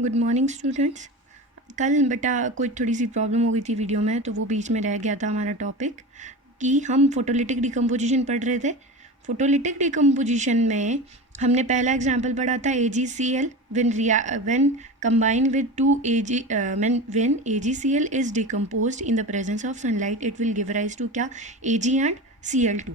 Good morning students. कल बेटा कोई थोड़ी सी प्रॉब्लम हो गई थी वीडियो में, तो वो बीच में रह गया था हमारा टॉपिक कि हम फोटोलिटिक डिकम्पोजिशन पढ़ रहे थे। फोटोलिटिक डिकम्पोजिशन में हमने पहला एग्जांपल पढ़ा था AgCl when combine with to Ag when AgCl is decomposed in the presence of sunlight it will give rise to क्या Ag एंड Cl2।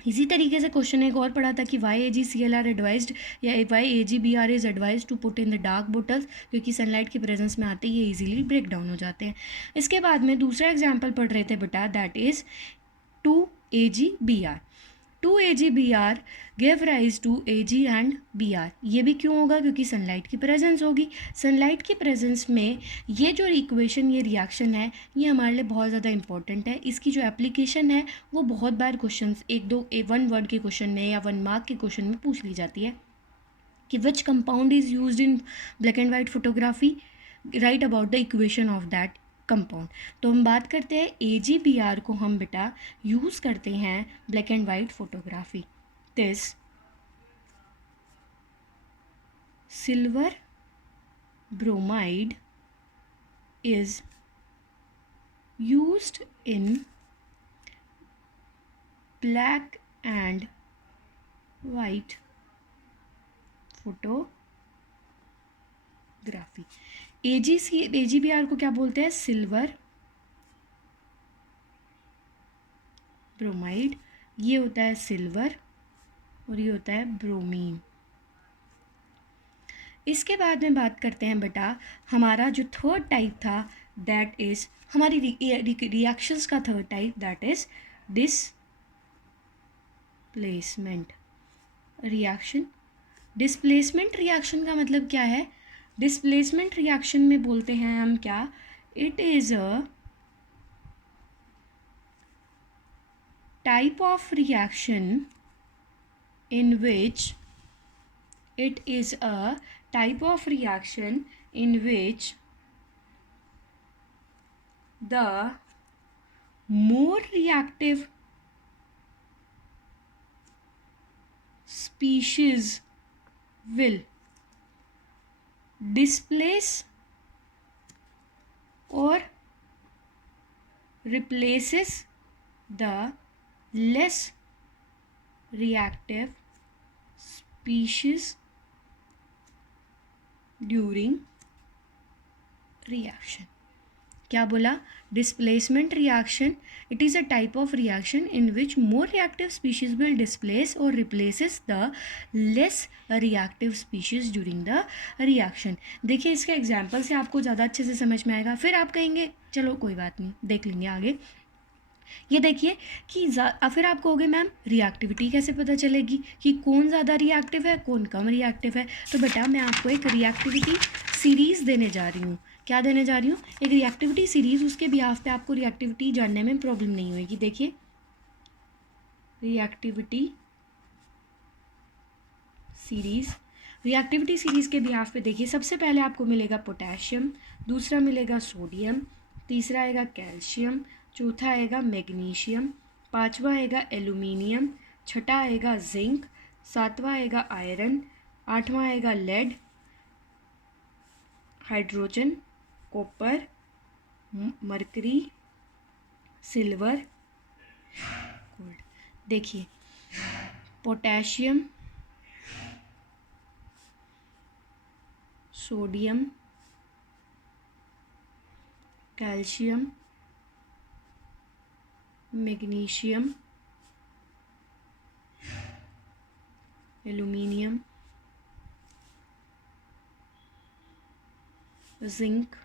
इसी तरीके से क्वेश्चन एक और पढ़ा था कि वाई AgCl आर एडवाइज्ड या why AgBr is advise to put in the dark bottles, क्योंकि सनलाइट की प्रेजेंस में आते ही ये इजीली ब्रेक डाउन हो जाते हैं। इसके बाद में दूसरा एग्जाम्पल पढ़ रहे थे बेटा, that is 2AgBr। 2AgBr give rise to Ag and Br। ये भी क्यों होगा? क्योंकि सनलाइट की प्रेजेंस होगी। सनलाइट की प्रेजेंस में ये जो इक्वेशन, ये रिएक्शन है, ये हमारे लिए बहुत ज़्यादा इंपॉर्टेंट है। इसकी जो एप्लीकेशन है वो बहुत बार क्वेश्चन, एक दो वन वर्ड के क्वेश्चन में या 1 मार्क के क्वेश्चन में पूछ ली जाती है कि which compound is used in black and white photography, right about the equation of that compound. तो हम बात करते हैं AgBr को हम बेटा यूज़ करते हैं black and white photography. This silver bromide is used in black and white photography। AgBr को क्या बोलते हैं? Silver bromide. ये होता है सिल्वर और ये होता है ब्रोमीन। इसके बाद में बात करते हैं बेटा, हमारा जो थर्ड टाइप था दैट इज़ हमारी रिएक्शंस का third type, that is displacement reaction. Displacement reaction का मतलब क्या है? डिस्प्लेसमेंट रिएक्शन में बोलते हैं हम क्या, it is a type of reaction in which it is a type of reaction in which the more reactive species will displace or replaces the less reactive species during reaction. क्या बोला? Displacement reaction, it is a type of reaction in which more reactive species will displace और replaces the less reactive species during the reaction. देखिए, इसके example से आपको ज़्यादा अच्छे से समझ में आएगा। फिर आप कहेंगे चलो कोई बात नहीं, देख लेंगे आगे। ये देखिए कि फिर आप कहोगे मैम रिएक्टिविटी कैसे पता चलेगी कि कौन ज़्यादा रिएक्टिव है, कौन कम रिएक्टिव है? तो बेटा मैं आपको एक रिएक्टिविटी सीरीज़ देने जा रही हूँ। क्या देने जा रही हूँ? एक रिएक्टिविटी सीरीज़। उसके बिहाफ पे आपको रिएक्टिविटी जानने में प्रॉब्लम नहीं होगी। देखिए, रिएक्टिविटी सीरीज़, रिएक्टिविटी सीरीज़ के बिहाफ पे देखिए, सबसे पहले आपको मिलेगा पोटेशियम, दूसरा मिलेगा सोडियम, तीसरा आएगा कैल्शियम, चौथा आएगा मैग्नीशियम, पांचवा आएगा एल्यूमिनियम, छठा आएगा जिंक, सातवां आएगा आयरन, आठवां आएगा lead, hydrogen, copper, mercury, silver, gold. देखिए, potassium, sodium, calcium, magnesium, aluminium, zinc,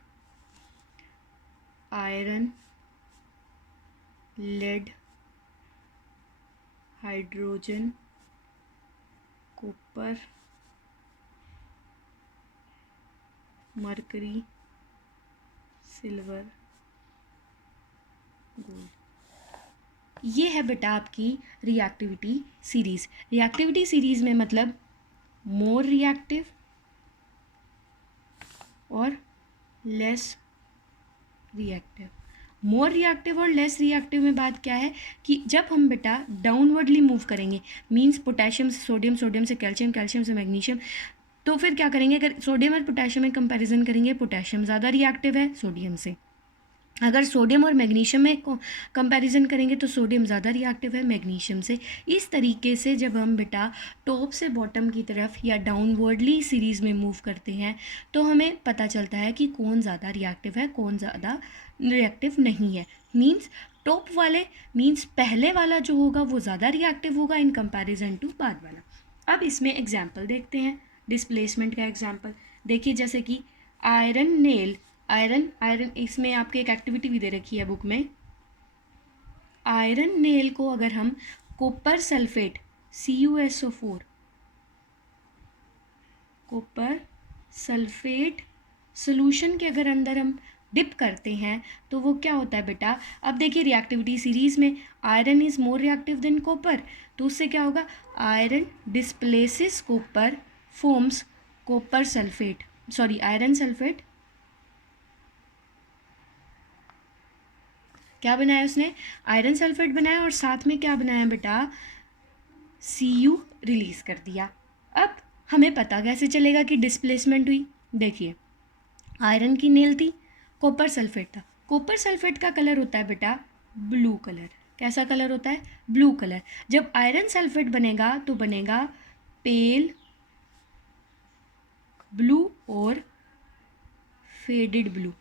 iron, lead, hydrogen, copper, mercury, silver, gold. ये है बेटा आपकी रिएक्टिविटी सीरीज़। रिएक्टिविटी सीरीज़ में मतलब मोर रिएक्टिव और लेस रिएक्टिव। मोर रिएक्टिव और लेस रिएक्टिव में बात क्या है कि जब हम बेटा डाउनवर्डली मूव करेंगे, मींस पोटेशियम से सोडियम, सोडियम से कैल्शियम, कैल्शियम से मैग्नीशियम, तो फिर क्या करेंगे, अगर सोडियम और पोटेशियम में कंपैरिजन करेंगे, पोटेशियम ज़्यादा रिएक्टिव है सोडियम से। अगर सोडियम और मैग्नीशियम में कंपैरिजन करेंगे तो सोडियम ज़्यादा रिएक्टिव है मैग्नीशियम से। इस तरीके से जब हम बेटा टॉप से बॉटम की तरफ या डाउनवर्डली सीरीज़ में मूव करते हैं तो हमें पता चलता है कि कौन ज़्यादा रिएक्टिव है, कौन ज़्यादा रिएक्टिव नहीं है। मीन्स टॉप वाले मीन्स पहले वाला जो होगा वो ज़्यादा रिएक्टिव होगा इन कंपैरिजन टू बाद वाला। अब इसमें एग्जाम्पल देखते हैं, डिस्प्लेसमेंट का एग्जाम्पल देखिए, जैसे कि आयरन नेल, आयरन इसमें आपके एक एक्टिविटी भी दे रखी है बुक में। आयरन नेल को अगर हम copper sulphate CuSO4 copper sulphate solution के अगर अंदर हम डिप करते हैं तो वो क्या होता है बेटा, अब देखिए रिएक्टिविटी सीरीज में iron is more reactive than copper, तो उससे क्या होगा, iron displaces copper forms copper sulphate, sorry iron sulphate. क्या बनाया उसने, आयरन सल्फेट बनाया और साथ में क्या बनाया बेटा, Cu रिलीज़ कर दिया। अब हमें पता कैसे चलेगा कि डिस्प्लेसमेंट हुई, देखिए आयरन की नेल थी, कॉपर सल्फेट था, कॉपर सल्फेट का कलर होता है बेटा ब्लू कलर, कैसा कलर होता है, ब्लू कलर। जब आयरन सल्फेट बनेगा तो बनेगा पेल ब्लू और फेडेड ब्लू,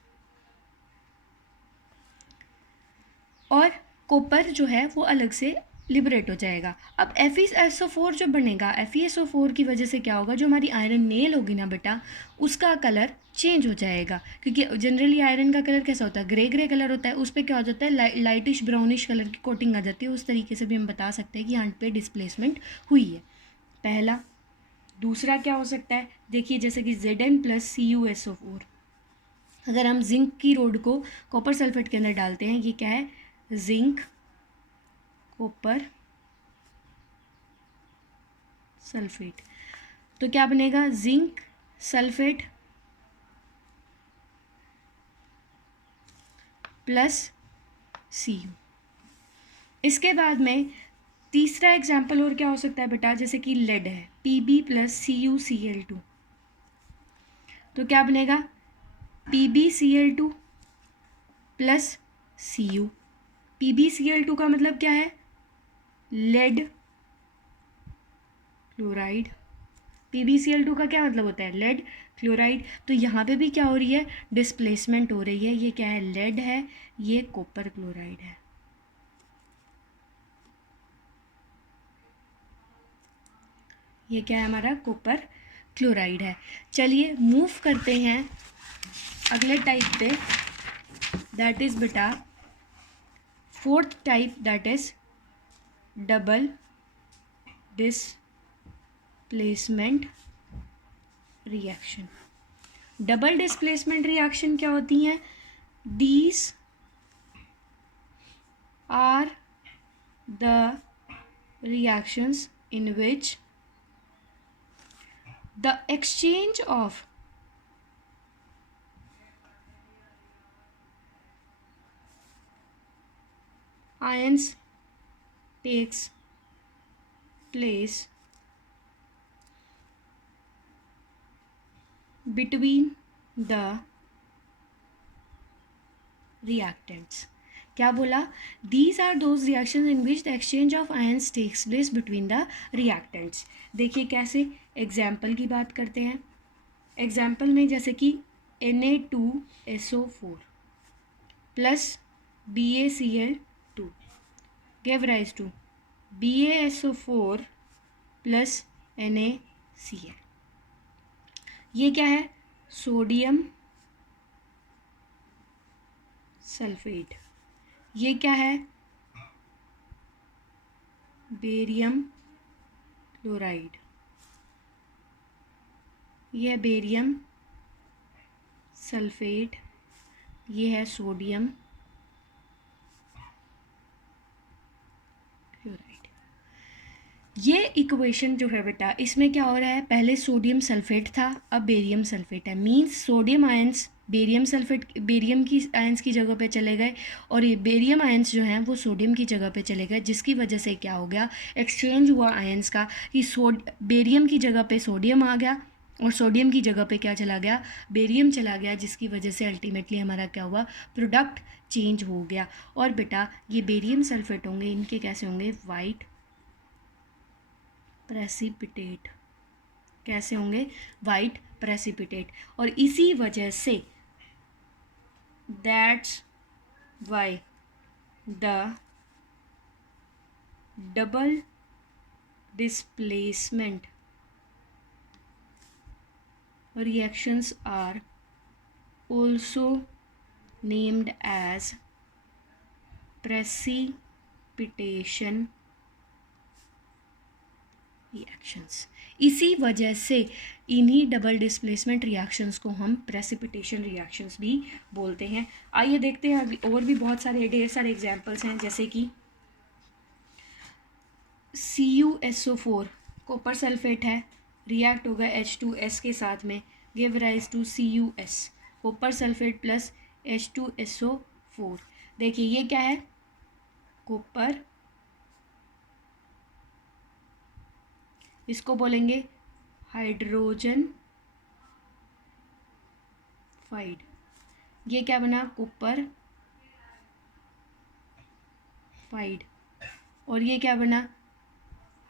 और कॉपर जो है वो अलग से लिबरेट हो जाएगा। अब FeSO4 जो बनेगा, FeSO4 की वजह से क्या होगा, जो हमारी आयरन नेल होगी ना बेटा उसका कलर चेंज हो जाएगा, क्योंकि जनरली आयरन का कलर कैसा होता है, ग्रे ग्रे कलर होता है, उस पर क्या हो जाता है, लाइटिश ब्राउनिश कलर की कोटिंग आ जाती है। उस तरीके से भी हम बता सकते हैं कि यहाँ पे डिस्प्लेसमेंट हुई है, पहला। दूसरा क्या हो सकता है, देखिए जैसे कि Zn+CuSO4, अगर हम जिंक की रोड को कॉपर सल्फेट के अंदर डालते हैं, ये क्या है, जिंक कॉपर सल्फेट, तो क्या बनेगा, जिंक सल्फेट प्लस Cu। इसके बाद में तीसरा एग्जाम्पल और क्या हो सकता है बेटा, जैसे कि लेड है, Pb+CuCl2, तो क्या बनेगा, PbCl2 प्लस Cu। PbCl2 का मतलब क्या है, लेड क्लोराइड। PbCl2 का क्या मतलब होता है, लेड क्लोराइड। तो यहाँ पे भी क्या हो रही है, डिस्प्लेसमेंट हो रही है। ये क्या है, लेड है, ये कॉपर क्लोराइड है। ये क्या है हमारा, कॉपर क्लोराइड है। चलिए मूव करते हैं अगले टाइप पे, दैट इज़ बेटा fourth type, that is double displacement reaction. Double displacement reaction क्या होती हैं, these are the reactions in which the exchange of ions takes place between the reactants। क्या बोला, these are those reactions in which the exchange of ions takes place between the reactants. देखिए कैसे, example की बात करते हैं। Example में जैसे कि Na2SO4 plus BaCl2 give rise to BaSO4 plus NaCl। ये क्या है, सोडियम सल्फेट। ये क्या है, बेरियम क्लोराइड। ये है बेरियम सल्फेट, ये है सोडियम क्लोराइड। ये इक्वेशन जो है बेटा, इसमें क्या हो रहा है, पहले सोडियम सल्फेट था, अब बेरियम सल्फेट है। Means sodium ions barium sulphate, barium की आयंस की जगह पे चले गए, और ये बेरियम आयंस जो हैं वो सोडियम की जगह पे चले गए, जिसकी वजह से क्या हो गया, एक्सचेंज हुआ आयंस का, कि बेरियम की जगह पे सोडियम आ गया और सोडियम की जगह पे क्या चला गया, बेरियम चला गया, जिसकी वजह से अल्टीमेटली हमारा क्या हुआ, प्रोडक्ट चेंज हो गया। और बेटा ये बेरियम सल्फेट होंगे, इनके कैसे होंगे, वाइट प्रेसिपिटेट, कैसे होंगे, वाइट प्रेसिपिटेट। और इसी वजह से that's why the double displacement reactions are also named as precipitation reactions। इसी वजह से इन्हीं डबल डिस्प्लेसमेंट रिएक्शंस को हम प्रेसिपिटेशन रिएक्शंस भी बोलते हैं। आइए देखते हैं अभी और भी बहुत सारे ढेर सारे एग्जांपल्स हैं, जैसे कि CuSO4 कॉपर सल्फेट है, रिएक्ट होगा H2S के साथ में, give rise to CuS, copper sulphate plus H2SO4। देखिए ये क्या है, कॉपर, इसको बोलेंगे हाइड्रोजन फाइड, ये क्या बना, कॉपर फाइड। और ये क्या बना,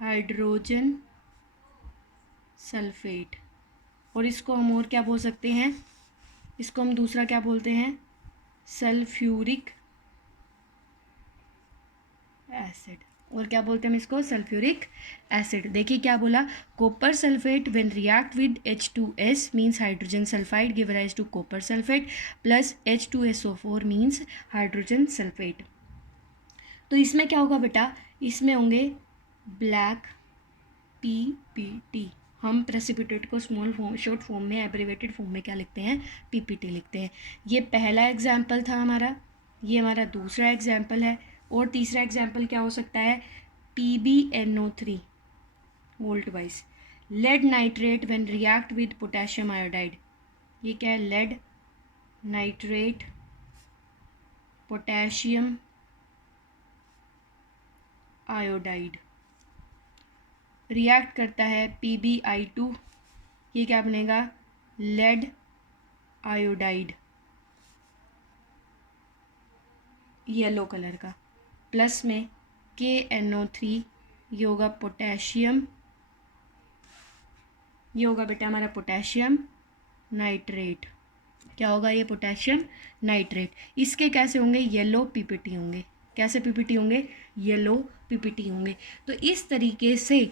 हाइड्रोजन सल्फेट। और इसको हम और क्या बोल सकते हैं, इसको हम दूसरा क्या बोलते हैं, सल्फ्यूरिक एसिड। और क्या बोलते हैं हम इसको, सल्फ्यूरिक एसिड। देखिए क्या बोला, copper sulphate when react with H2S means hydrogen sulphide give rise to copper sulphate plus H2SO4 means hydrogen sulphate. तो इसमें क्या होगा बेटा, इसमें होंगे ब्लैक PPT। हम प्रेसिपिटेट को स्मॉल फॉर्म, शॉर्ट फॉर्म में, एब्रीवेटेड फॉर्म में क्या लिखते हैं, PPT लिखते हैं। ये पहला एग्जाम्पल था हमारा, ये हमारा दूसरा एग्जाम्पल है। और तीसरा एग्जाम्पल क्या हो सकता है, PbNO3 volt wise, lead nitrate when react with potassium iodide. ये क्या है, lead nitrate potassium iodide react करता है PbI2, ये क्या बनेगा, लेड आयोडाइड, येलो कलर का, प्लस में KNO3, ये होगा पोटेशियम, ये होगा बेटा हमारा पोटेशियम नाइट्रेट। क्या होगा, ये पोटेशियम नाइट्रेट। इसके कैसे होंगे, येलो PPT होंगे। कैसे PPT होंगे, येलो PPT होंगे। तो इस तरीके से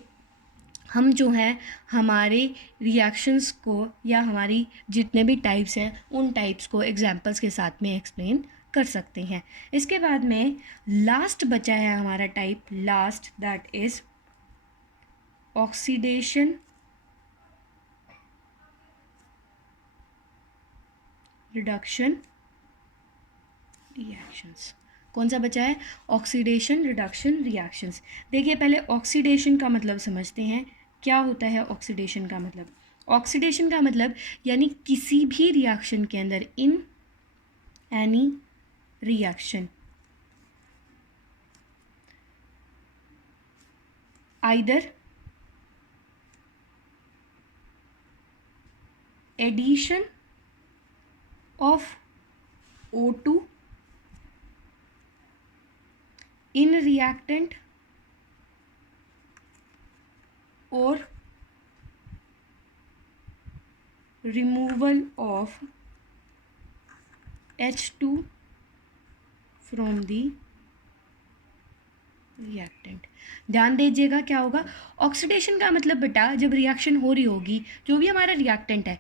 हम जो है हमारे रिएक्शंस को या हमारी जितने भी टाइप्स हैं उन टाइप्स को एग्जांपल्स के साथ में एक्सप्लेन कर सकते हैं। इसके बाद में लास्ट बचा है हमारा type, last, that is oxidation reduction reactions. कौन सा बचा है, ऑक्सीडेशन रिडक्शन रिएक्शंस। देखिए पहले ऑक्सीडेशन का मतलब समझते हैं, क्या होता है ऑक्सीडेशन का मतलब। ऑक्सीडेशन का मतलब यानी किसी भी रिएक्शन के अंदर, in any reaction, either addition of O2 in reactant or removal of H2 from the reactant। ध्यान दीजिएगा क्या होगा, ऑक्सीडेशन का मतलब बेटा जब रिएक्शन हो रही होगी, जो भी हमारा रिएक्टेंट है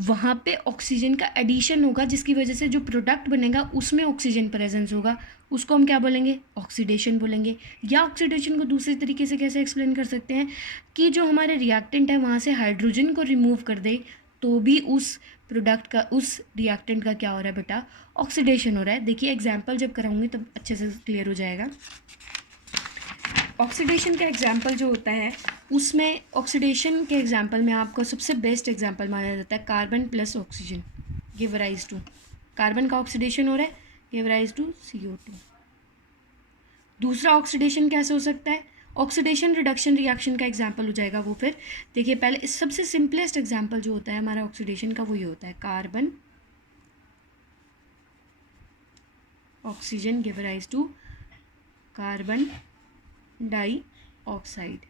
वहाँ पे ऑक्सीजन का एडिशन होगा, जिसकी वजह से जो प्रोडक्ट बनेगा उसमें ऑक्सीजन प्रेजेंस होगा, उसको हम क्या बोलेंगे, ऑक्सीडेशन बोलेंगे। या ऑक्सीडेशन को दूसरे तरीके से कैसे एक्सप्लेन कर सकते हैं कि जो हमारे रिएक्टेंट है वहाँ से हाइड्रोजन को रिमूव कर दे तो भी उस प्रोडक्ट का, उस रिएक्टेंट का क्या हो रहा है बेटा, ऑक्सीडेशन हो रहा है। देखिए एग्जाम्पल जब कराऊंगी तब अच्छे से क्लियर हो जाएगा। ऑक्सीडेशन का एग्जाम्पल जो होता है उसमें, ऑक्सीडेशन के एग्जाम्पल में आपको सबसे बेस्ट एग्जाम्पल माना जाता है carbon plus oxygen give rise to, carbon का ऑक्सीडेशन हो रहा है गिव राइज टू CO2। दूसरा ऑक्सीडेशन कैसे हो सकता है, ऑक्सीडेशन रिडक्शन रिएक्शन का एग्जाम्पल हो जाएगा वो। फिर देखिए पहले इस सबसे सिंपलेस्ट एग्जाम्पल जो होता है हमारा ऑक्सीडेशन का, वो ये होता है carbon oxygen give rise to carbon dioxide.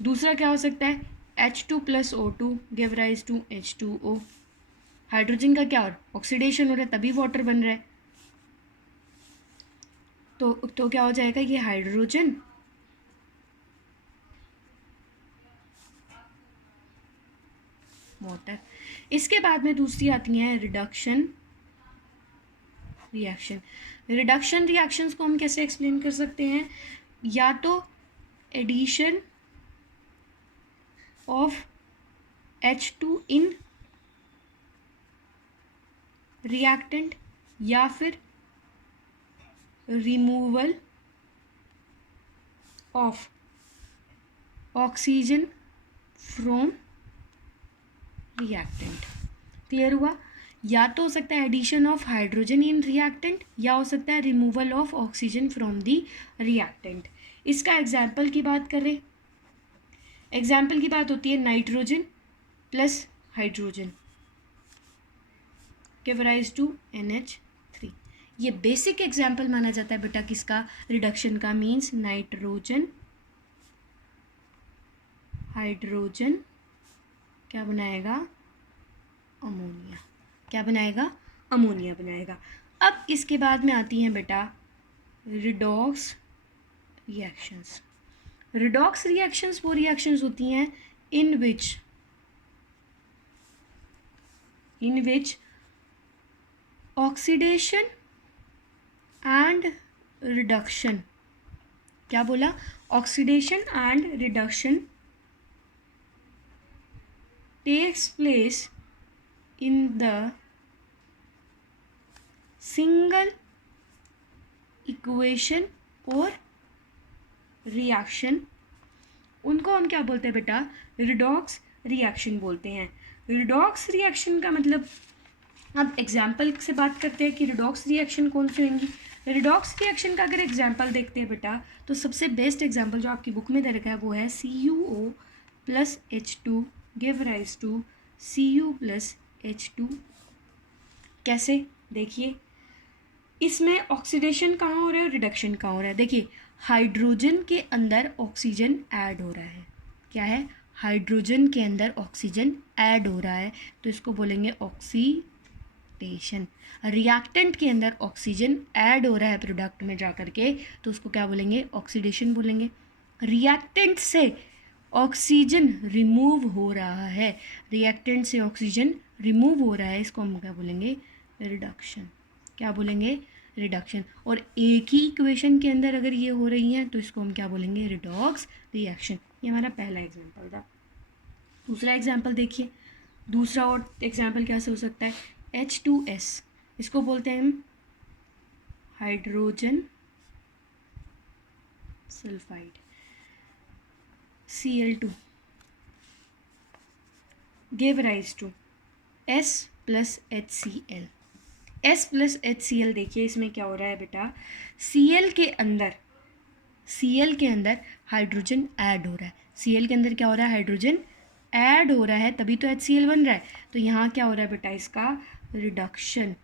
दूसरा क्या हो सकता है, H2 + O2 give rise to H2O। Hydrogen का क्या, और ऑक्सीडेशन हो रहा है तभी वाटर बन रहा है, तो क्या हो जाएगा, ये हाइड्रोजन वाटर। इसके बाद में दूसरी आती है रिडक्शन रिएक्शन। रिडक्शन रिएक्शंस को हम कैसे एक्सप्लेन कर सकते हैं, या तो addition of H2 in reactant, या फिर removal of oxygen from reactant. Clear हुआ, या तो हो सकता है addition of hydrogen in reactant, या हो सकता है removal of oxygen from the reactant. इसका एग्जाम्पल की बात करें, एग्जाम्पल की बात होती है nitrogen plus hydrogen give rise to NH3। ये बेसिक एग्जाम्पल माना जाता है बेटा किसका, रिडक्शन का। मीन्स नाइट्रोजन हाइड्रोजन क्या बनाएगा, अमोनिया। क्या बनाएगा, अमोनिया बनाएगा। अब इसके बाद में आती हैं बेटा रिडॉक्स रिएक्शंस। रिडॉक्स रिएक्शंस वो रिएक्शंस होती हैं इन विच ऑक्सीडेशन एंड रिडक्शन, क्या बोला, oxidation and reduction takes place in the single equation और रिएक्शन। उनको हम क्या बोलते हैं बेटा, रिडॉक्स रिएक्शन बोलते हैं। रिडॉक्स रिएक्शन का मतलब, अब एग्जाम्पल से बात करते हैं कि रिडॉक्स रिएक्शन कौन सी होंगी। रिडॉक्स रिएक्शन का अगर एग्जाम्पल देखते हैं बेटा, तो सबसे बेस्ट एग्जाम्पल जो आपकी बुक में दे रखा है वो है CuO + H2 give rise to Cu + H2। कैसे, देखिए इसमें ऑक्सीडेशन कहाँ हो रहा है, रिडक्शन कहाँ हो रहा है। देखिए हाइड्रोजन के अंदर ऑक्सीजन ऐड हो रहा है, क्या है, हाइड्रोजन के अंदर ऑक्सीजन ऐड हो रहा है, तो इसको बोलेंगे ऑक्सीडेशन। रिएक्टेंट के अंदर ऑक्सीजन ऐड हो रहा है प्रोडक्ट में जा कर के, तो उसको क्या बोलेंगे, ऑक्सीडेशन बोलेंगे। रिएक्टेंट से ऑक्सीजन रिमूव हो रहा है, रिएक्टेंट से ऑक्सीजन रिमूव हो रहा है, इसको हम क्या बोलेंगे, रिडक्शन। क्या बोलेंगे, रिडक्शन। और एक ही इक्वेशन के अंदर अगर ये हो रही हैं तो इसको हम क्या बोलेंगे, रिडॉक्स रिएक्शन। ये हमारा पहला एग्जांपल था। दूसरा एग्जांपल देखिए, दूसरा और एग्जांपल कैसे हो सकता है, H2S, इसको बोलते हैं हम hydrogen sulphide, Cl2 give rise to S + HCl। S + HCl, देखिए इसमें क्या हो रहा है बेटा, Cl के अंदर हाइड्रोजन ऐड हो रहा है। Cl के अंदर क्या हो रहा है, हाइड्रोजन ऐड हो रहा है, तभी तो HCl बन रहा है। तो यहाँ क्या हो रहा है बेटा, इसका रिडक्शन।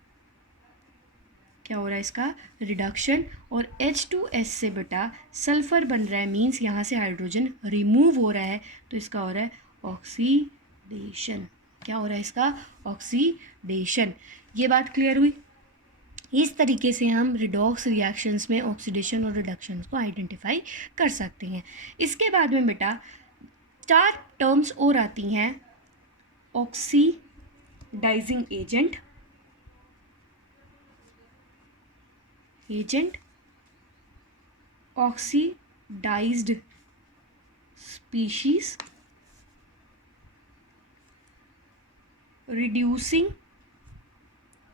क्या हो रहा है, इसका रिडक्शन। और H2S से बेटा सल्फ़र बन रहा है, मीन्स यहाँ से हाइड्रोजन रिमूव हो रहा है, तो इसका हो रहा है ऑक्सीडेशन। क्या हो रहा है, इसका ऑक्सीडेशन। ये बात क्लियर हुई। इस तरीके से हम रिडॉक्स रिएक्शंस में ऑक्सीडेशन और रिडक्शंस को आइडेंटिफाई कर सकते हैं। इसके बाद में बेटा 4 टर्म्स और आती हैं, oxidising agent, oxidised species, reducing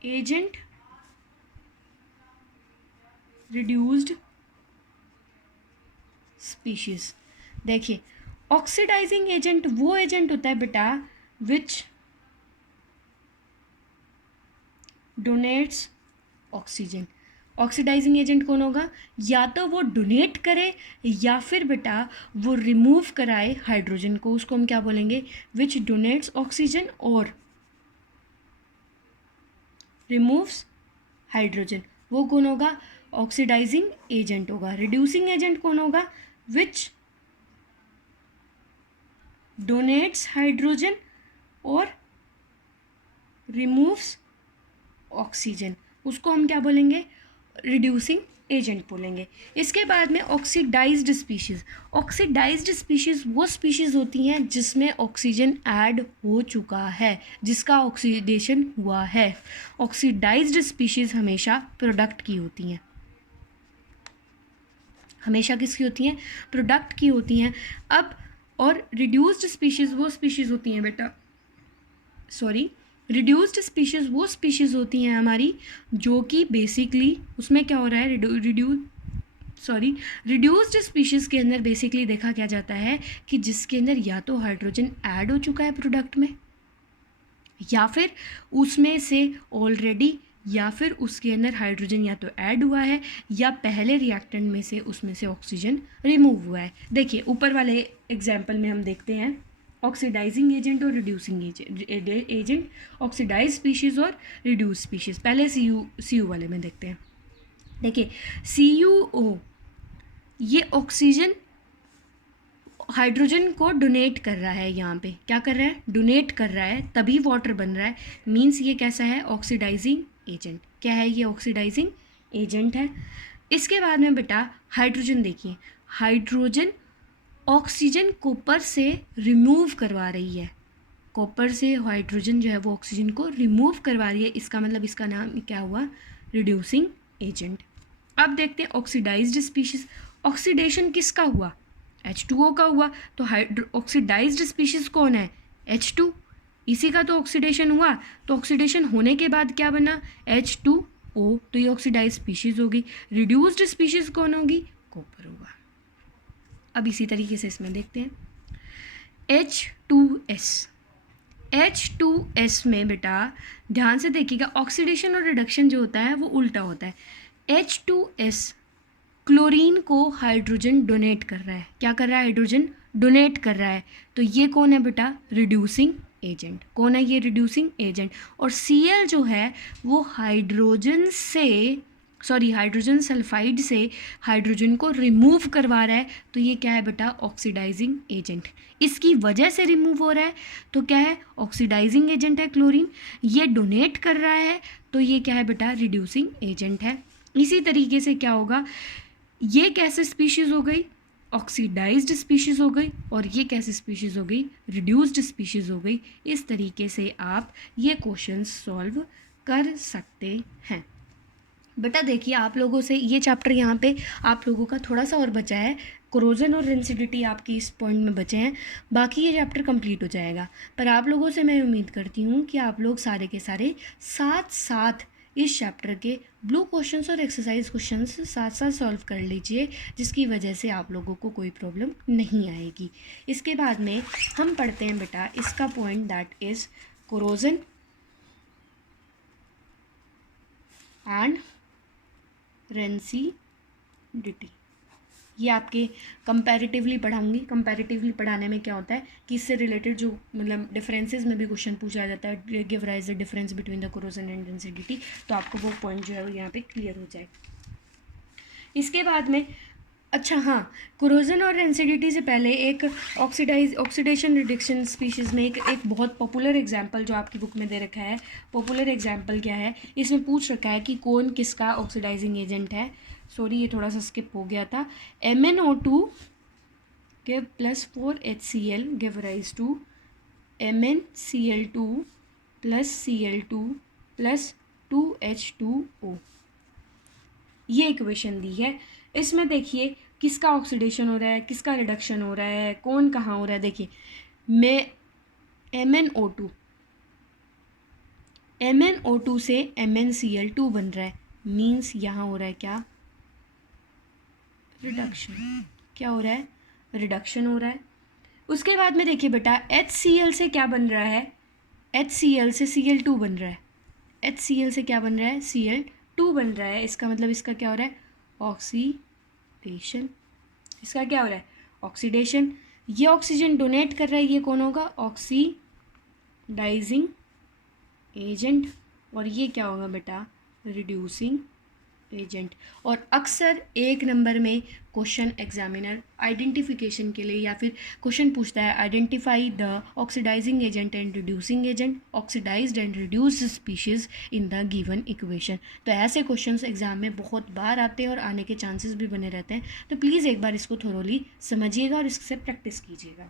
agent, reduced species. देखिए ऑक्सीडाइजिंग एजेंट वो एजेंट होता है बेटा which donates oxygen. Oxidising agent कौन होगा? या तो वो डोनेट करे या फिर बेटा वो रिमूव कराए हाइड्रोजन को, उसको हम क्या बोलेंगे? विच डोनेट्स ऑक्सीजन और रिमूव्स हाइड्रोजन, वो कौन होगा? ऑक्सीडाइजिंग एजेंट होगा। रिड्यूसिंग एजेंट कौन होगा? विच डोनेट्स हाइड्रोजन और रिमूव्स ऑक्सीजन, उसको हम क्या बोलेंगे? रिड्यूसिंग एजेंट बोलेंगे। इसके बाद में ऑक्सीडाइज्ड स्पीशीज़। ऑक्सीडाइज्ड स्पीशीज़ वो स्पीशीज़ होती हैं जिसमें ऑक्सीजन ऐड हो चुका है, जिसका ऑक्सीडेशन हुआ है। ऑक्सीडाइज्ड स्पीशीज़ हमेशा प्रोडक्ट की होती हैं, हमेशा किसकी होती हैं? प्रोडक्ट की होती हैं। अब और रिड्यूस्ड स्पीशीज़ वो स्पीशीज़ होती हैं बेटा, रिड्यूस्ड स्पीशीज़ वो स्पीशीज़ होती हैं हमारी जो कि बेसिकली उसमें क्या हो रहा है? रिड्यूस्ड स्पीशीज़ के अंदर बेसिकली देखा क्या जाता है कि जिसके अंदर या तो हाइड्रोजन ऐड हो चुका है प्रोडक्ट में, या फिर उसमें से ऑलरेडी, या फिर उसके अंदर हाइड्रोजन या तो ऐड हुआ है या पहले रिएक्टेंट में से उसमें से ऑक्सीजन रिमूव हुआ है। देखिए ऊपर वाले एग्जाम्पल में हम देखते हैं ऑक्सीडाइजिंग एजेंट और रिड्यूसिंग एजेंट, ऑक्सीडाइज स्पीशीज़ और रिड्यूस स्पीशीज़। पहले सी यू वाले में देखते हैं। देखिए CuO ये ऑक्सीजन हाइड्रोजन को डोनेट कर रहा है, यहाँ पे क्या कर रहा है? डोनेट कर रहा है, तभी वाटर बन रहा है। मीन्स ये कैसा है? Oxidising agent. क्या है ये? ऑक्सीडाइजिंग एजेंट है। इसके बाद में बेटा हाइड्रोजन देखिए, हाइड्रोजन ऑक्सीजन कॉपर से रिमूव करवा रही है, कॉपर से हाइड्रोजन जो है वो ऑक्सीजन को रिमूव करवा रही है, इसका मतलब इसका नाम क्या हुआ? Reducing agent. अब देखते हैं ऑक्सीडाइज्ड स्पीशीज़। ऑक्सीडेशन किसका हुआ? H2O का हुआ। तो ऑक्सीडाइज्ड स्पीशीज़ कौन है? H2, इसी का तो ऑक्सीडेशन हुआ। तो ऑक्सीडेशन होने के बाद क्या बना? H2O, तो ये ऑक्सीडाइज्ड स्पीशीज़ होगी। रिड्यूस्ड स्पीशीज़ कौन होगी? कॉपर होगा। अब इसी तरीके से इसमें देखते हैं H2S। H2S में बेटा ध्यान से देखिएगा, ऑक्सीडेशन और रिडक्शन जो होता है वो उल्टा होता है। H2S क्लोरीन को हाइड्रोजन डोनेट कर रहा है। क्या कर रहा है? हाइड्रोजन डोनेट कर रहा है। तो ये कौन है बेटा? Reducing agent. कौन है ये? Reducing agent. और Cl जो है वो हाइड्रोजन सल्फाइड से हाइड्रोजन को रिमूव करवा रहा है। तो ये क्या है बेटा? Oxidising agent. इसकी वजह से रिमूव हो रहा है, तो क्या है? ऑक्सीडाइजिंग एजेंट है क्लोरीन। ये डोनेट कर रहा है, तो ये क्या है बेटा? रिड्यूसिंग एजेंट है। इसी तरीके से क्या होगा? ये कैसे स्पीशीज़ हो गई? ऑक्सीडाइज्ड स्पीशीज़ हो गई। और ये कैसे स्पीशीज़ हो गई? रिड्यूस्ड स्पीशीज़ हो गई। इस तरीके से आप ये क्वेश्चन सॉल्व कर सकते हैं। बेटा देखिए आप लोगों से ये चैप्टर यहाँ पे आप लोगों का थोड़ा सा और बचा है, कोरोजन और रेंसिडिटी आपकी इस पॉइंट में बचे हैं, बाकी ये चैप्टर कंप्लीट हो जाएगा। पर आप लोगों से मैं उम्मीद करती हूँ कि आप लोग सारे के सारे साथ साथ इस चैप्टर के ब्लू क्वेश्चंस और एक्सरसाइज क्वेश्चंस साथ साथ सॉल्व कर लीजिए, जिसकी वजह से आप लोगों को कोई प्रॉब्लम नहीं आएगी। इसके बाद में हम पढ़ते हैं बेटा इसका point, that is corrosion and rancidity. ये आपके कंपैरेटिवली पढ़ाऊंगी। कंपैरेटिवली पढ़ाने में क्या होता है कि इससे रिलेटेड जो मतलब डिफरेंसेस में भी क्वेश्चन पूछा जाता है, give rise the difference between the corrosion and rancidity, तो आपको वो पॉइंट जो है वो यहाँ पे क्लियर हो जाए। इसके बाद में अच्छा हाँ, कोरोजन और रेंसिडिटी से पहले एक ऑक्सीडेशन रिडक्शन स्पीशीज़ में एक बहुत पॉपुलर एग्जांपल जो आपकी बुक में दे रखा है। पॉपुलर एग्जांपल क्या है? इसमें पूछ रखा है कि कौन किसका ऑक्सीडाइजिंग एजेंट है। सॉरी ये थोड़ा सा स्किप हो गया था। MnO2 give +4 HCl give rise to MnCl2 +Cl2 +2H2O। ये इक्वेशन दी है। इसमें देखिए किसका ऑक्सीडेशन हो रहा है, किसका रिडक्शन हो रहा है, कौन कहाँ हो रहा है। देखिए मैं MnO2 से MnCl2 बन रहा है, मीन्स यहाँ हो रहा है क्या? रिडक्शन। क्या हो रहा है? रिडक्शन हो रहा है। उसके बाद में देखिए बेटा HCl से क्या बन रहा है? HCl से Cl2 बन रहा है। HCl से क्या बन रहा है? Cl2 2 बन रहा है, इसका मतलब इसका क्या हो रहा है, ऑक्सीडेशन। इसका क्या हो रहा है, ऑक्सीडेशन। ये ऑक्सीजन डोनेट कर रहा है, ये कौन होगा, ऑक्सीडाइजिंग एजेंट, और ये क्या होगा बेटा, रिड्यूसिंग एजेंट। और अक्सर 1 नंबर में क्वेश्चन एग्जामिनर आइडेंटिफिकेशन के लिए या फिर क्वेश्चन पूछता है, identify the oxidising agent and reducing agent, oxidised and reduced species in the given equation. तो ऐसे क्वेश्चंस एग्जाम में बहुत बार आते हैं और आने के चांसेस भी बने रहते हैं, तो प्लीज़ एक बार इसको थोरोली समझिएगा और इससे प्रैक्टिस कीजिएगा।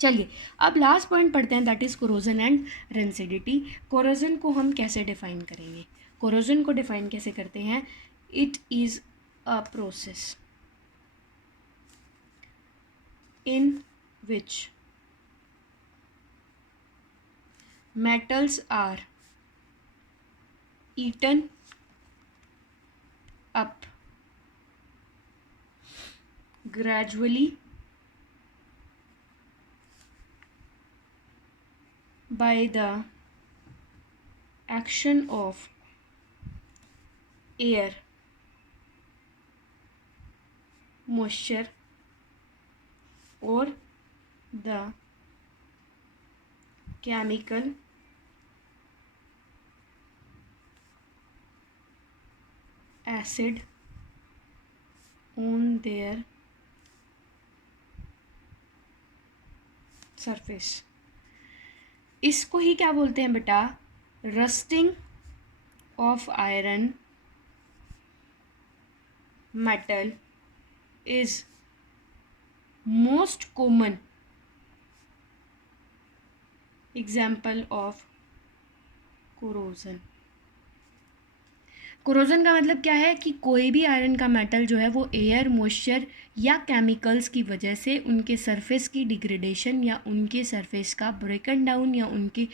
चलिए अब लास्ट पॉइंट पढ़ते हैं, that is corrosion and rancidity. Corrosion को हम कैसे डिफाइन करेंगे, कोरोजन को डिफाइन कैसे करते हैं, it is a process in which metals are eaten up gradually by the action of air, moisture or the chemical acid on their surface। इसको ही क्या बोलते हैं बेटा, rusting of iron metal is most common example of corrosion. Corrosion का मतलब क्या है कि कोई भी आयरन का मेटल जो है वो एयर, मॉइस्चर या केमिकल्स की वजह से उनके सरफेस की डिग्रेडेशन या उनके सरफेस का ब्रेकन डाउन या उनकी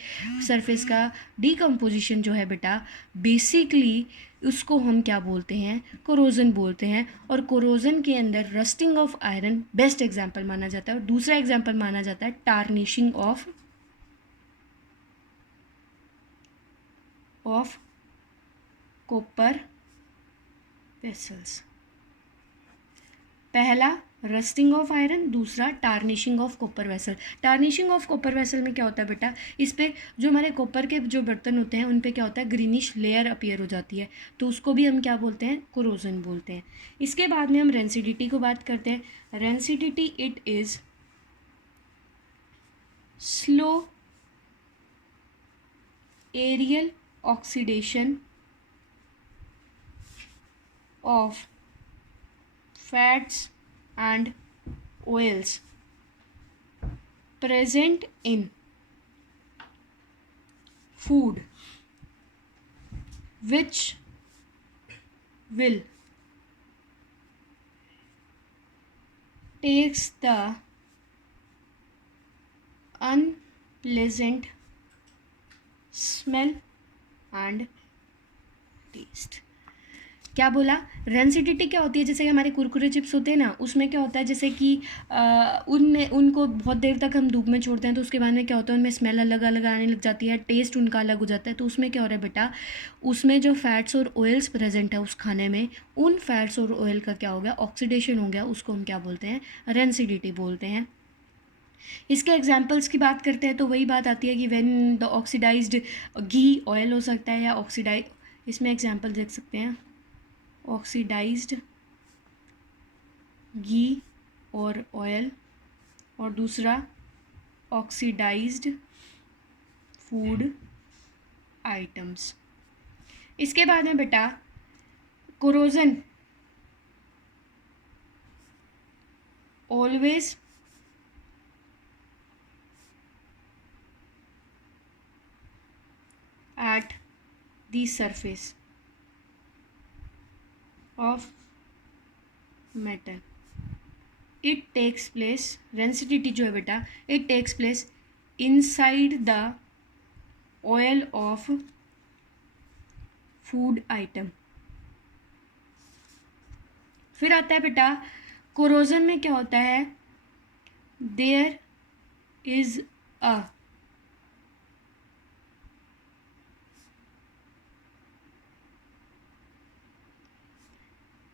सरफेस का डीकम्पोजिशन जो है बेटा, बेसिकली उसको हम क्या बोलते हैं, कोरोजन बोलते हैं। और कोरोजन के अंदर rusting of iron best example माना जाता है, और दूसरा एग्जाम्पल माना जाता है टार्निशिंग ऑफ कॉपर वेसल्स। पहला रस्टिंग ऑफ आयरन, दूसरा tarnishing of copper vessel. Tarnishing of copper vessel में क्या होता है बेटा, इस पर जो हमारे कॉपर के जो बर्तन होते हैं उन पे क्या होता है, ग्रीनिश लेयर अपीयर हो जाती है, तो उसको भी हम क्या बोलते हैं, कोरोजन बोलते हैं। इसके बाद में हम रेंसिडिटी को बात करते हैं। Rancidity it is slow aerial oxidation of fats and oils present in food which will takes the unpleasant smell and taste। क्या बोला, रेंसिडिटी क्या होती है, जैसे कि हमारे कुरकुरे चिप्स होते हैं ना, उसमें क्या होता है, जैसे कि उनमें उनको बहुत देर तक हम धूप में छोड़ते हैं तो उसके बाद में क्या होता है, उनमें स्मेल अलग अलग आने लग जाती है, टेस्ट उनका अलग हो जाता है। तो उसमें क्या हो रहा है बेटा, उसमें जो फैट्स और ऑयल्स प्रेजेंट है उस खाने में, उन फैट्स और ऑयल का क्या हो गया, ऑक्सीडेशन हो गया, उसको हम क्या बोलते हैं, रेंसिडिटी बोलते हैं। इसके एग्जाम्पल्स की बात करते हैं तो वही बात आती है कि when the oxidised ghee oil हो सकता है, या ऑक्सीडाइज, इसमें एग्जाम्पल देख सकते हैं, ऑक्सीडाइज्ड घी और ऑयल, और दूसरा ऑक्सीडाइज्ड फूड आइटम्स। इसके बाद में बेटा corrosion always at the surface of metal, it takes place, rancidity जो है बेटा, it takes place inside the oil of food item। फिर आता है बेटा कोरोजन में क्या होता है, there is a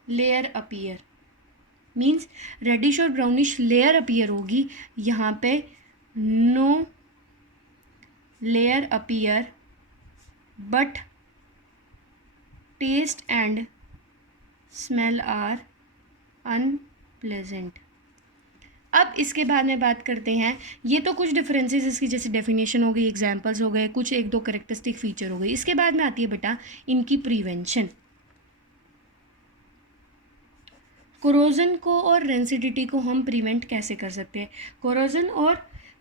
layer appear, means reddish और ब्राउनिश लेयर अपीयर होगी, यहाँ पे no layer appear but taste and smell are unpleasant. अब इसके बाद में बात करते हैं, ये तो कुछ डिफरेंसेस इसकी जैसे डेफिनेशन हो गई, एग्जांपल्स हो गए, कुछ एक दो करेक्टरिस्टिक फीचर हो गई। इसके बाद में आती है बेटा इनकी प्रिवेंशन। कोरोजन को और रेंसिडिटी को हम प्रिवेंट कैसे कर सकते हैं?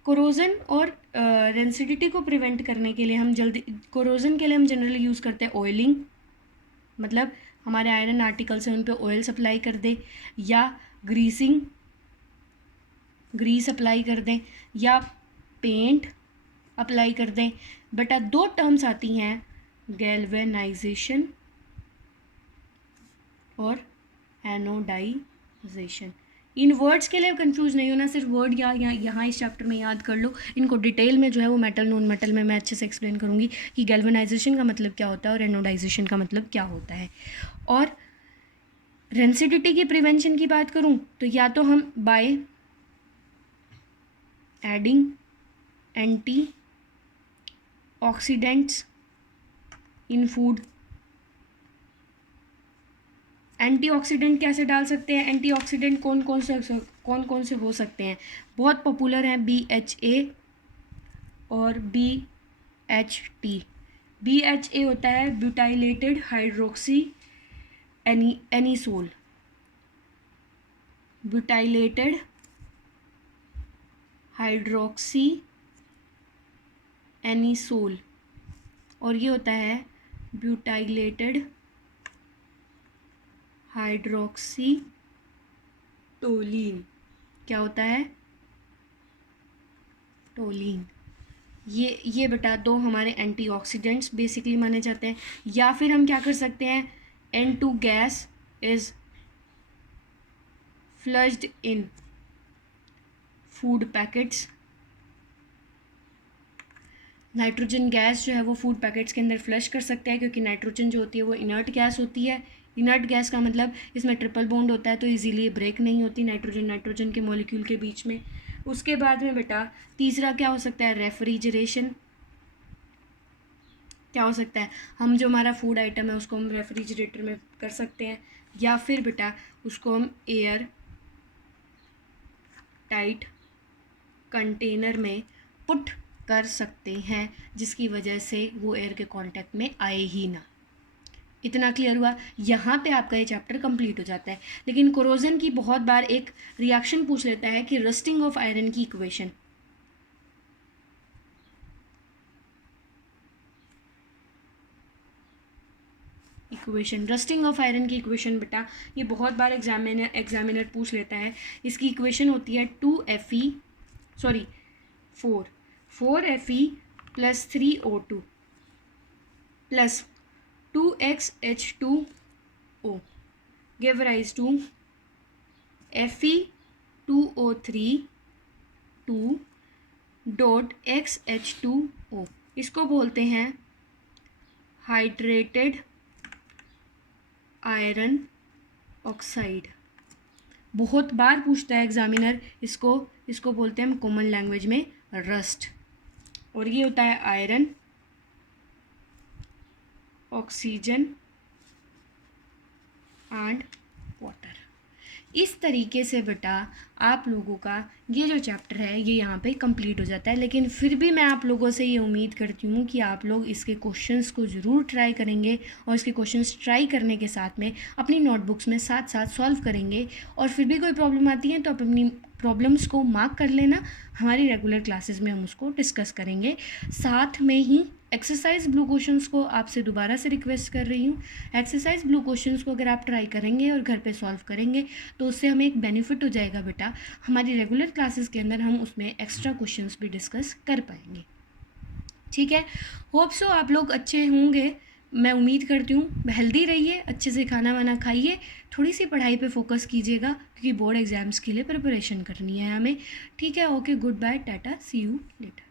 कोरोजन और रेंसिडिटी को प्रिवेंट करने के लिए हम कोरोजन के लिए हम जनरली यूज़ करते हैं ऑयलिंग, मतलब हमारे आयरन आर्टिकल्स हैं उन पे ऑयल सप्लाई कर दें, या ग्रीस अप्लाई कर दें, या पेंट अप्लाई कर दें। बेटा दो टर्म्स आती हैं, गैल्वेनाइजेशन और एनोडाइजेशन। इन वर्ड्स के लिए कंफ्यूज नहीं होना, सिर्फ वर्ड यहाँ इस चैप्टर में याद कर लो। इनको डिटेल में जो है वो मेटल नॉन मेटल में मैं अच्छे से एक्सप्लेन करूँगी कि गैल्वेनाइजेशन का मतलब क्या होता है और एनोडाइजेशन का मतलब क्या होता है। और रेंसिडिटी की प्रिवेंशन की बात करूँ तो या तो हम by adding anti oxidants in food. Antioxidant कैसे डाल सकते हैं? एंटीऑक्सीडेंट कौन कौन से हो सकते हैं? बहुत पॉपुलर हैं BHA और BHT। BHA होता है butylated hydroxy anisole, butylated hydroxy anisole, और ये होता है ब्यूटाइलेटेड हाइड्रोक्सीटोलिन। क्या होता है? टोलिन। ये बेटा दो हमारे एंटीऑक्सीडेंट्स बेसिकली माने जाते हैं। या फिर हम क्या कर सकते हैं, N2 gas is flushed in food packets. Nitrogen gas जो है वो फूड पैकेट्स के अंदर फ्लश कर सकते हैं, क्योंकि नाइट्रोजन जो होती है वो इनर्ट गैस होती है। इनर्ट गैस का मतलब इसमें ट्रिपल बॉन्ड होता है, तो इजीली ब्रेक नहीं होती नाइट्रोजन के मॉलिक्यूल के बीच में। उसके बाद में बेटा तीसरा क्या हो सकता है, रेफ्रिजरेशन। क्या हो सकता है, हम जो हमारा फूड आइटम है उसको हम रेफ्रिजरेटर में कर सकते हैं, या फिर बेटा उसको हम एयर टाइट कंटेनर में पुट कर सकते हैं, जिसकी वजह से वो एयर के कांटेक्ट में आए ही ना। इतना क्लियर हुआ? यहाँ पे आपका ये चैप्टर कंप्लीट हो जाता है। लेकिन कोरोजन की बहुत बार एक रिएक्शन पूछ लेता है कि रस्टिंग ऑफ आयरन की इक्वेशन। रस्टिंग ऑफ आयरन की इक्वेशन बेटा ये बहुत बार एग्जामिनर पूछ लेता है। इसकी इक्वेशन होती है 4Fe plus 3O2 plus 2xH2O give rise to Fe2O3 2.xH2O। इसको बोलते हैं हाइड्रेटेड आयरन ऑक्साइड। बहुत बार पूछता है एग्जामिनर इसको बोलते हैं हम कॉमन लैंग्वेज में रस्ट। और ये होता है आयरन, ऑक्सीजन एंड वाटर। इस तरीके से बेटा आप लोगों का ये जो चैप्टर है ये यहाँ पे कंप्लीट हो जाता है। लेकिन फिर भी मैं आप लोगों से ये उम्मीद करती हूँ कि आप लोग इसके क्वेश्चंस को ज़रूर ट्राई करेंगे, और इसके क्वेश्चंस ट्राई करने के साथ में अपनी नोटबुक्स में साथ साथ सॉल्व करेंगे। और फिर भी कोई प्रॉब्लम आती है तो आप अपनी प्रॉब्लम्स को मार्क कर लेना, हमारी रेगुलर क्लासेस में हम उसको डिस्कस करेंगे। साथ में ही एक्सरसाइज ब्लू क्वेश्चंस को आपसे दोबारा से रिक्वेस्ट कर रही हूँ। एक्सरसाइज ब्लू क्वेश्चंस को अगर आप ट्राई करेंगे और घर पे सॉल्व करेंगे तो उससे हमें एक बेनिफिट हो जाएगा बेटा, हमारी रेगुलर क्लासेस के अंदर हम उसमें एक्स्ट्रा क्वेश्चंस भी डिस्कस कर पाएंगे। ठीक है, होप सो आप लोग अच्छे होंगे, मैं उम्मीद करती हूँ। हेल्दी रहिए, अच्छे से खाना वाना खाइए, थोड़ी सी पढ़ाई पे फोकस कीजिएगा, क्योंकि बोर्ड एग्जाम्स के लिए प्रिपरेशन करनी है हमें। ठीक है, okay, good bye, tata, see you letter.